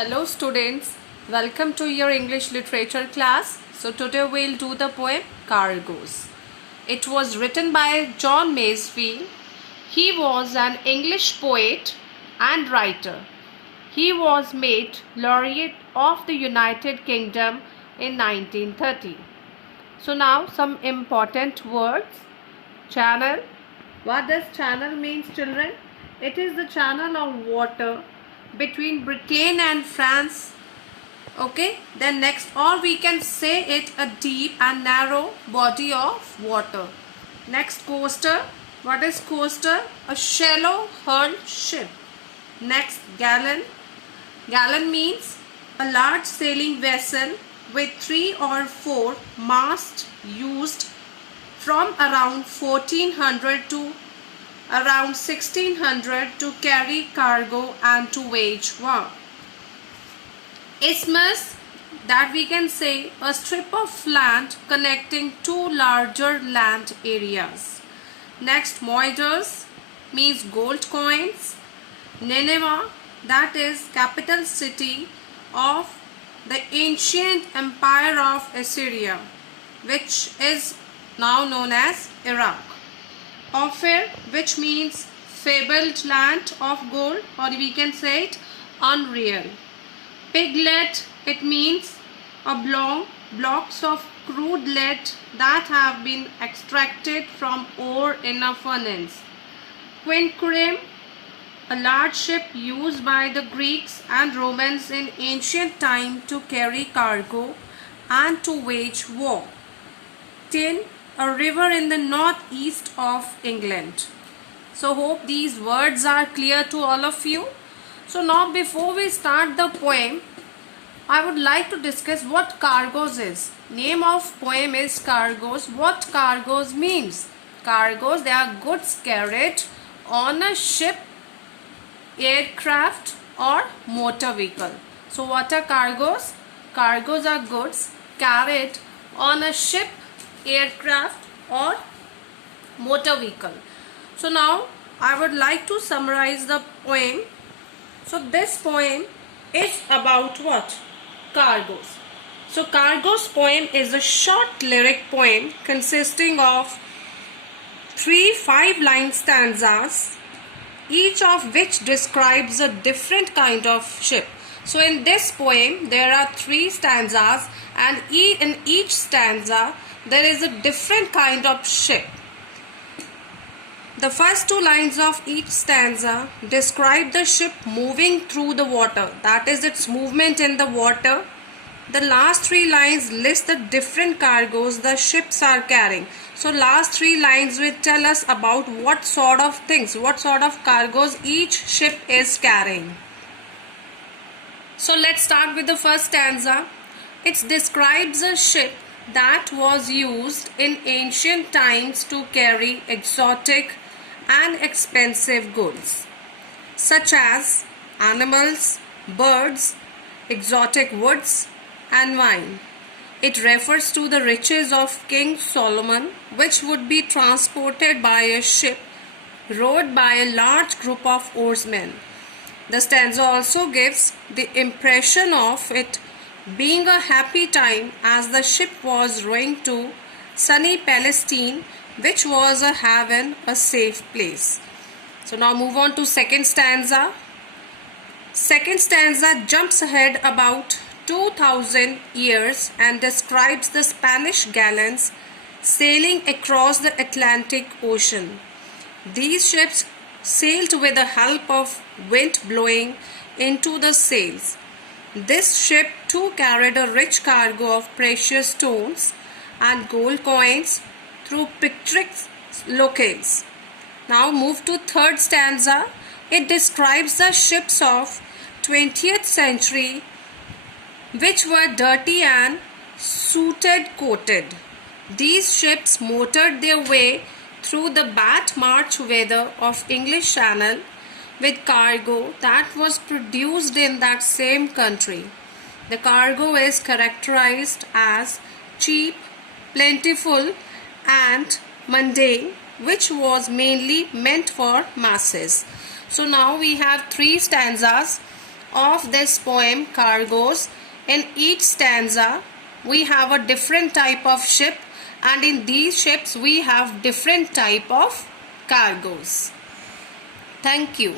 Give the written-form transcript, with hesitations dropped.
Hello students, welcome to your English literature class. So today we'll do the poem Cargoes. It was written by John Masefield. He was an English poet and writer. He was made laureate of the United Kingdom in 1930. So now some important words. Channel. What does channel means, children? It is the channel of water between Britain and France. Okay, then next, or we can say it a deep and narrow body of water. Next, coaster. What is coaster? A shallow hull ship. Next, gallon. Gallon means a large sailing vessel with 3 or 4 masts used from around 1400 to around 1600 to carry cargo and to wage war. Isthmus, that we can say a strip of land connecting two larger land areas. Next, moidores means gold coins. Nineveh, that is capital city of the ancient empire of Assyria, which is now known as Iraq. Ophir, which means fabled land of gold, or we can say it unreal. Piglet, it means blocks of crude lead that have been extracted from ore in a furnace. Quinquereme, a large ship used by the Greeks and Romans in ancient time to carry cargo and to wage war. Tyne, a river in the northeast of England. So hope these words are clear to all of you. So now before we start the poem, I would like to discuss what cargoes is. Name of poem is Cargoes. What cargoes means? Cargoes, they are goods carried on a ship, aircraft or motor vehicle. So what are cargoes? Cargoes are goods carried on a ship, aircraft or motor vehicle. So now I would like to summarize the poem. So this poem is about what? Cargoes. So Cargoes poem is a short lyric poem consisting of 3 5-line stanzas, each of which describes a different kind of ship. So in this poem there are 3 stanzas, and in each stanza there is a different kind of ship. The first 2 lines of each stanza describe the ship moving through the water, that is its movement in the water. The last 3 lines list the different cargoes the ships are carrying. So last 3 lines will tell us about what sort of things, what sort of cargoes each ship is carrying. So let's start with the first stanza. It describes a ship that was used in ancient times to carry exotic and expensive goods, such as animals, birds, exotic woods, and wine. It refers to the riches of King Solomon, which would be transported by a ship rowed by a large group of oarsmen. The stanza also gives the impression of it being a happy time as the ship was rowing to sunny Palestine, which was a haven, a safe place. So now move on to second stanza. Second stanza jumps ahead about 2000 years and describes the Spanish galleons sailing across the Atlantic Ocean. These ships sailed with the help of wind blowing into the sails. This ship too carried a rich cargo of precious stones and gold coins through picturesque locales. Now move to third stanza. It describes the ships of 20th century which were dirty and sooted coated. These ships motored their way through the bad March weather of English Channel with cargo that was produced in that same country. The cargo is characterized as cheap, plentiful and mundane, which was mainly meant for masses. So now we have 3 stanzas. of this poem Cargoes. In each stanza we have a different type of ship, and in these ships we have different type of cargoes. Thank you.